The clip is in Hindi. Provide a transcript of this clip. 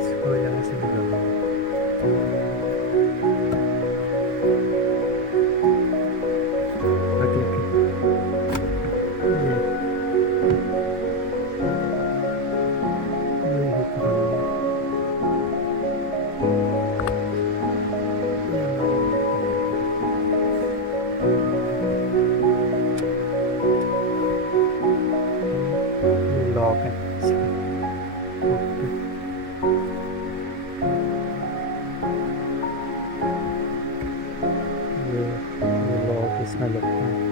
इसको यहाँ से निकालो। हाँ, ठीक है। ये हुक बनाओ। ये लॉक है इसका। ओके। ये लॉक इसमें लगता है।